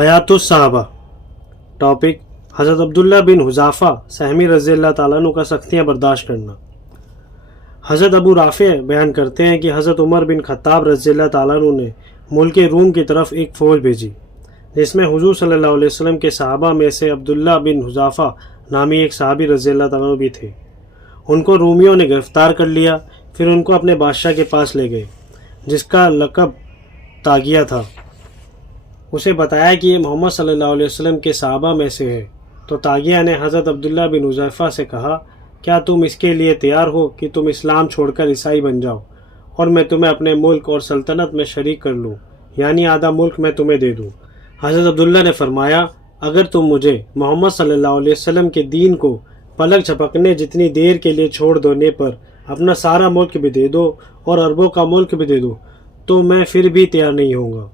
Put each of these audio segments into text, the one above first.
हयात सहाबा। टॉपिक हज़रत अब्दुल्ला बिन हुज़ाफ़ा सहमी रज़ी अल्लाह ताला अन्हु का सख्तियाँ बर्दाश्त करना। हज़रत अबू राफ़े बयान करते हैं कि हज़रत उमर बिन ख़त्ताब रज़ी अल्लाह ताला अन्हु ने मुल्क रूम की तरफ एक फ़ौज भेजी जिसमें हुज़ूर सल्लल्लाहु अलैहि वसल्लम के सहाबा में से अब्दुल्ला बिन हुज़ाफ़ा नामी एक सहाबी रज़ी अल्लाह ताला अन्हु भी थे। उनको रूमियों ने गिरफ़्तार कर लिया, फिर उनको अपने बादशाह के पास ले गए जिसका लक़ब तागिया था। उसे बताया कि ये मोहम्मद सल्लल्लाहु अलैहि वसल्लम के सहाबा में से है। तो तागिया ने हज़रत अब्दुल्ला बिन हुज़ैफ़ा से कहा, क्या तुम इसके लिए तैयार हो कि तुम इस्लाम छोड़कर ईसाई बन जाओ और मैं तुम्हें अपने मुल्क और सल्तनत में शरीक कर लूँ, यानी आधा मुल्क मैं तुम्हें दे दूँ। हज़रत अब्दुल्ला ने फरमाया, अगर तुम मुझे मोहम्मद सल्लल्लाहु अलैहि वसल्लम के दीन को पलक झपकने जितनी देर के लिए छोड़ देने पर अपना सारा मुल्क भी दे दो और अरबों का मुल्क भी दे दो तो मैं फिर भी तैयार नहीं होऊंगा।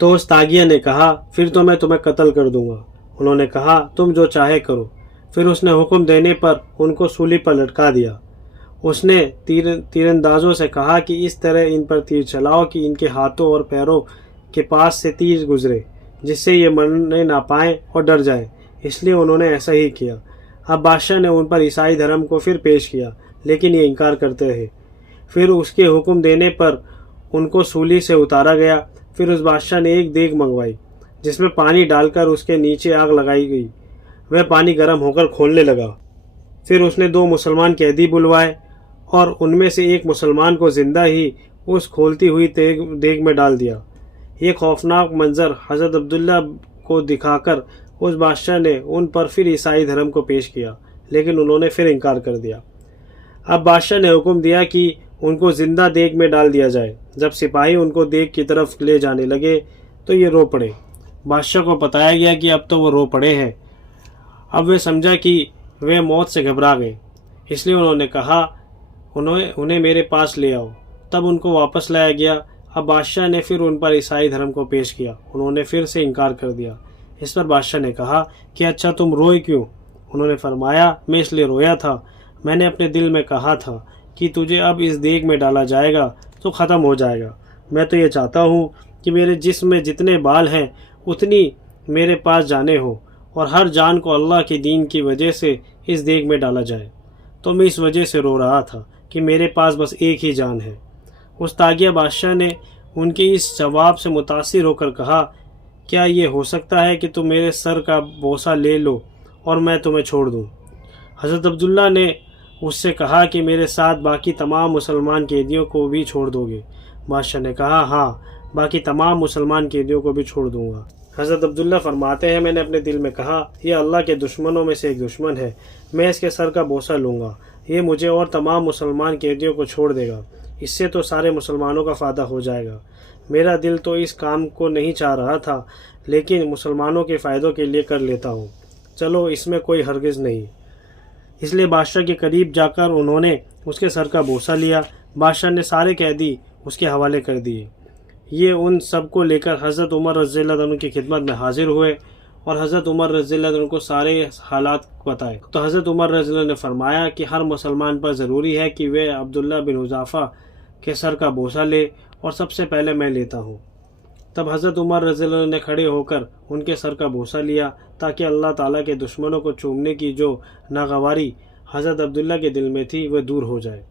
तो उस तागिया ने कहा, फिर तो मैं तुम्हें कत्ल कर दूंगा। उन्होंने कहा, तुम जो चाहे करो। फिर उसने हुक्म देने पर उनको सूली पर लटका दिया। उसने तीरंदाजों से कहा कि इस तरह इन पर तीर चलाओ कि इनके हाथों और पैरों के पास से तीर गुजरे, जिससे ये मरने ना पाएं और डर जाएं। इसलिए उन्होंने ऐसा ही किया। अब बादशाह ने उन पर ईसाई धर्म को फिर पेश किया, लेकिन ये इनकार करते रहे। फिर उसके हुक्म देने पर उनको सूली से उतारा गया। फिर उस बादशाह ने एक देग मंगवाई जिसमें पानी डालकर उसके नीचे आग लगाई गई। वह पानी गर्म होकर खोलने लगा। फिर उसने 2 मुसलमान कैदी बुलवाए और उनमें से एक मुसलमान को जिंदा ही उस खोलती हुई देग में डाल दिया। ये खौफनाक मंजर हज़रत अब्दुल्ला को दिखाकर उस बादशाह ने उन पर फिर ईसाई धर्म को पेश किया, लेकिन उन्होंने फिर इनकार कर दिया। अब बादशाह ने हुक्म दिया कि उनको जिंदा देग में डाल दिया जाए। जब सिपाही उनको देग की तरफ ले जाने लगे तो ये रो पड़े। बादशाह को बताया गया कि अब तो वो रो पड़े हैं। अब वे समझा कि वे मौत से घबरा गए, इसलिए उन्होंने कहा, उन्हें मेरे पास ले आओ। तब उनको वापस लाया गया। अब बादशाह ने फिर उन पर ईसाई धर्म को पेश किया। उन्होंने फिर से इनकार कर दिया। इस पर बादशाह ने कहा कि अच्छा तुम रोए क्यों? उन्होंने फरमाया, मैं इसलिए रोया था, मैंने अपने दिल में कहा था कि तुझे अब इस देग में डाला जाएगा तो ख़त्म हो जाएगा। मैं तो ये चाहता हूँ कि मेरे जिस्म में जितने बाल हैं उतनी मेरे पास जाने हो और हर जान को अल्लाह के दीन की वजह से इस देग में डाला जाए। तो मैं इस वजह से रो रहा था कि मेरे पास बस एक ही जान है। उस तागिया बादशाह ने उनके इस जवाब से मुतासिर होकर कहा, क्या ये हो सकता है कि तुम मेरे सर का बोसा ले लो और मैं तुम्हें छोड़ दूँ? हज़रत अब्दुल्ला ने उससे कहा कि मेरे साथ बाकी तमाम मुसलमान कैदियों को भी छोड़ दोगे? बादशाह ने कहा, हाँ, बाकी तमाम मुसलमान कैदियों को भी छोड़ दूंगा। हज़रत अब्दुल्ला फरमाते हैं, मैंने अपने दिल में कहा, यह अल्लाह के दुश्मनों में से एक दुश्मन है, मैं इसके सर का बोसा लूँगा, ये मुझे और तमाम मुसलमान कैदियों को छोड़ देगा। इससे तो सारे मुसलमानों का फ़ायदा हो जाएगा। मेरा दिल तो इस काम को नहीं चाह रहा था, लेकिन मुसलमानों के फ़ायदों के लिए कर लेता हूँ। चलो, इसमें कोई हरगिज़ नहीं। इसलिए बादशाह के करीब जाकर उन्होंने उसके सर का बोसा लिया। बादशाह ने सारे कैदी उसके हवाले कर दिए। ये उन सब को लेकर हज़रत उमर रज़ियल्लाहु अन्हु की खिदमत में हाजिर हुए और हज़रत उमर रज़ियल्लाहु अन्हु को सारे हालात बताए। तो हज़रत उमर रज़ियल्लाहु ने फरमाया कि हर मुसलमान पर ज़रूरी है कि वह अब्दुल्ला बिन हुज़ाफ़ा के सर का बोसा ले और सबसे पहले मैं लेता हूँ। तब हज़रत उमर रज़ियल्लाहु ने खड़े होकर उनके सर का बोसा लिया ताकि अल्लाह ताला के दुश्मनों को चूमने की जो नागवारी हज़रत अब्दुल्ला के दिल में थी वह दूर हो जाए।